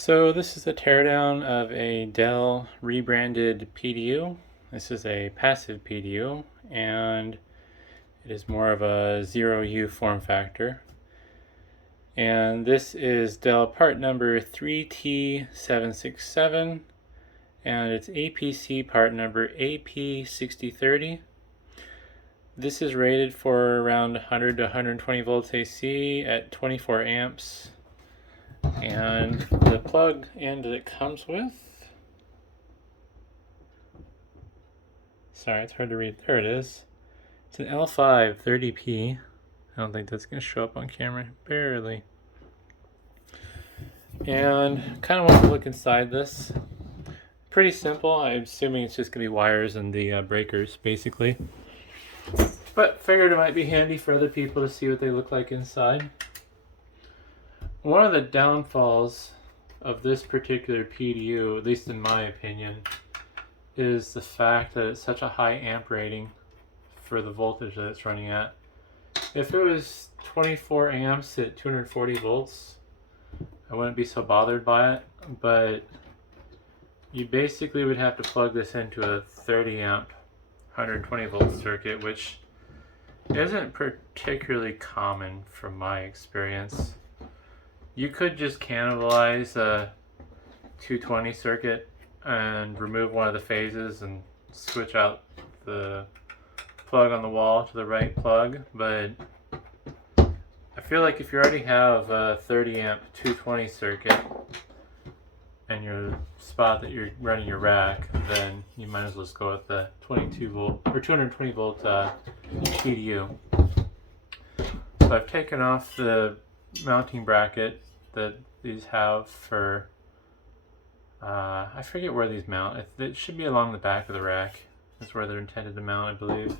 So this is a teardown of a Dell rebranded PDU. This is a passive PDU, and it is more of a 0U form factor. And this is Dell part number 3T767, and it's APC part number AP6030. This is rated for around 100 to 120 volts AC at 24 amps. And the plug end that it comes with, sorry, it's hard to read. There it is. It's an L530P. I don't think that's going to show up on camera. Barely. And kind of want to look inside this. Pretty simple. I'm assuming it's just going to be wires and the breakers, basically. But figured it might be handy for other people to see what they look like inside. One of the downfalls of this particular PDU, at least in my opinion, is the fact that it's such a high amp rating for the voltage that it's running at. If it was 24 amps at 240 volts, I wouldn't be so bothered by it, but you basically would have to plug this into a 30 amp 120 volt circuit, which isn't particularly common from my experience. You could just cannibalize a 220 circuit and remove one of the phases and switch out the plug on the wall to the right plug, but I feel like if you already have a 30 amp 220 circuit and your spot that you're running your rack, then you might as well just go with the 22 volt or 220 volt PDU. So I've taken off the mounting bracket that these have for I forget where these mount. It should be along the back of the rack. That's where they're intended to mount, I believe.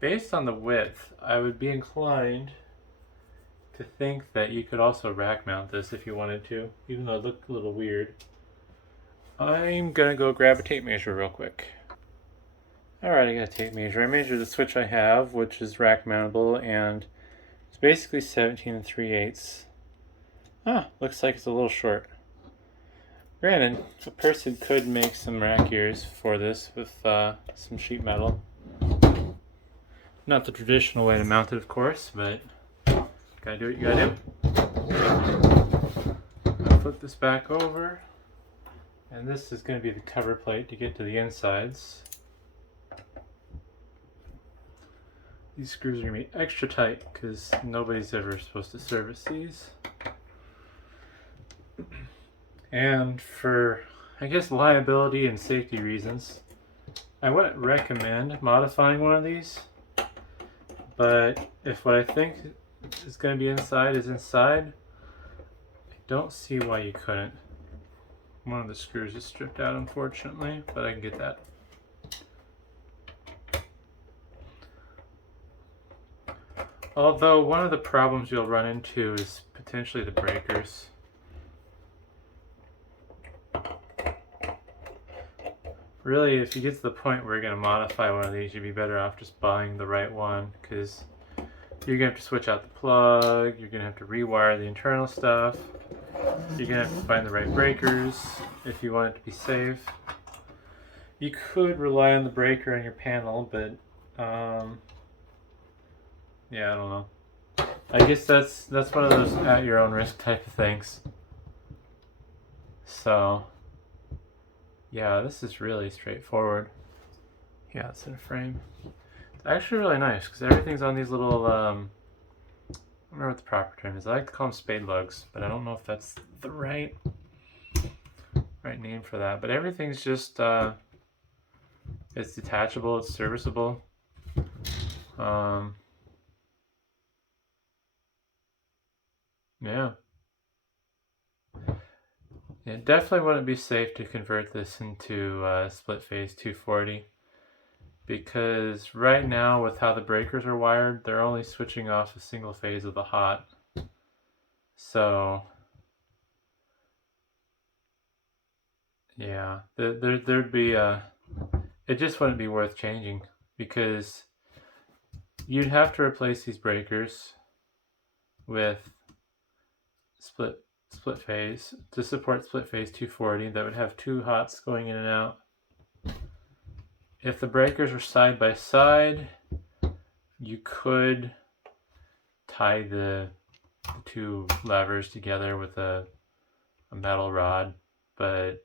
Based on the width, I would be inclined to think that you could also rack mount this if you wanted to, even though it looked a little weird. I'm gonna go grab a tape measure real quick. Alright, I got a tape measure. I measured the switch I have, which is rack mountable, and it's basically 17 3/8. Looks like it's a little short. Granted, a person could make some rack ears for this with some sheet metal. Not the traditional way to mount it, of course, but gotta do what you gotta do. I'll flip this back over, and this is going to be the cover plate to get to the insides. These screws are going to be extra tight because nobody's ever supposed to service these. And for, I guess, liability and safety reasons, I wouldn't recommend modifying one of these. But if what I think is going to be inside is inside, I don't see why you couldn't. One of the screws is stripped out, unfortunately, but I can get that. Although one of the problems you'll run into is potentially the breakers. Really, if you get to the point where you're going to modify one of these, you'd be better off just buying the right one, because you're going to have to switch out the plug, you're going to have to rewire the internal stuff, you're going to have to find the right breakers if you want it to be safe. You could rely on the breaker on your panel, but yeah, I don't know. I guess that's one of those at your own risk type of things. So yeah, this is really straightforward. Yeah, it's in a frame. It's actually really nice because everything's on these little, I don't remember what the proper term is. I like to call them spade lugs, but I don't know if that's the right name for that. But everything's just, it's detachable, it's serviceable. Yeah. It definitely wouldn't be safe to convert this into split phase 240, because right now with how the breakers are wired, they're only switching off a single phase of the hot. So yeah, there'd be it just wouldn't be worth changing, because you'd have to replace these breakers with split phase to support split phase 240 that would have 2 hots going in and out. If the breakers were side by side, you could tie the 2 levers together with a metal rod, but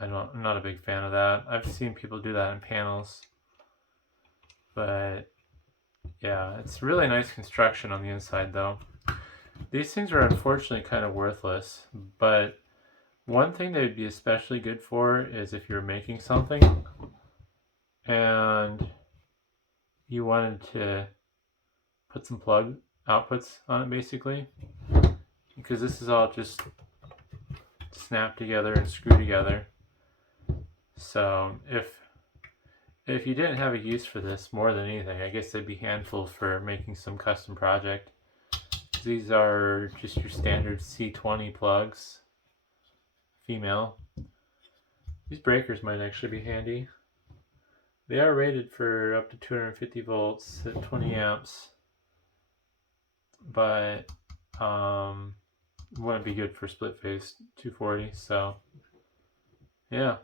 I'm not a big fan of that. I've seen people do that in panels, but yeah, it's really nice construction on the inside though. These things are unfortunately kind of worthless, but one thing they would be especially good for is if you're making something and you wanted to put some plug outputs on it basically, because this is all just snap together and screw together. So if you didn't have a use for this more than anything, I guess they'd be handfuls for making some custom project. These are just your standard C20 plugs, female. These breakers might actually be handy. They are rated for up to 250 volts at 20 amps, but wouldn't be good for split phase 240. So yeah,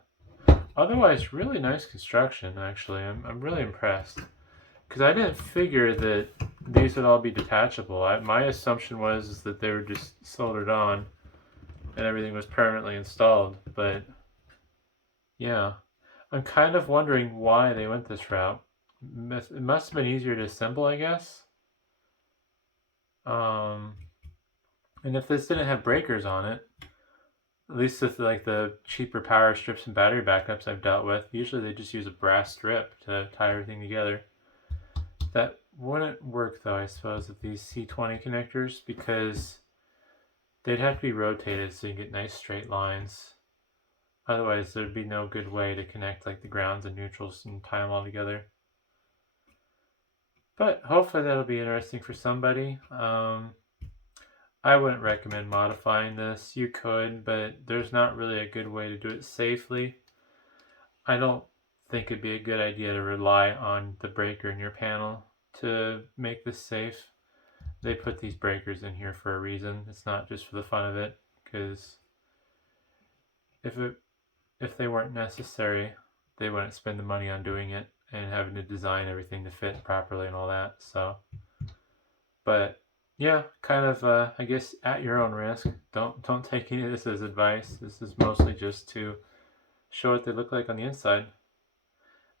otherwise really nice construction actually. I'm really impressed, because I didn't figure that these would all be detachable. My assumption was that they were just soldered on and everything was permanently installed, but yeah, I'm kind of wondering why they went this route. It must have been easier to assemble, I guess. And if this didn't have breakers on it, at least with like the cheaper power strips and battery backups I've dealt with, usually they just use a brass strip to tie everything together. That wouldn't work though, I suppose, with these C20 connectors, because they'd have to be rotated so you get nice straight lines. Otherwise, there'd be no good way to connect like the grounds and neutrals and tie them all together. But hopefully that'll be interesting for somebody. I wouldn't recommend modifying this. You could, but there's not really a good way to do it safely. I don't think it'd be a good idea to rely on the breaker in your panel to make this safe. They put these breakers in here for a reason. It's not just for the fun of it, because if they weren't necessary, they wouldn't spend the money on doing it and having to design everything to fit properly and all that. So, but yeah, kind of I guess at your own risk. Don't take any of this as advice. This is mostly just to show what they look like on the inside.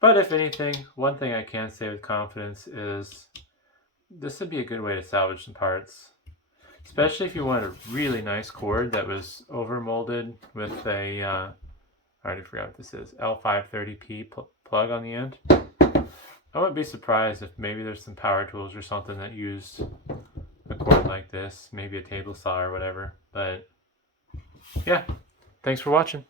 But if anything, one thing I can say with confidence is this would be a good way to salvage some parts, especially if you want a really nice cord that was over molded with a I already forgot what this is, L530P plug on the end. I wouldn't be surprised if maybe there's some power tools or something that use a cord like this, maybe a table saw or whatever. But yeah, thanks for watching.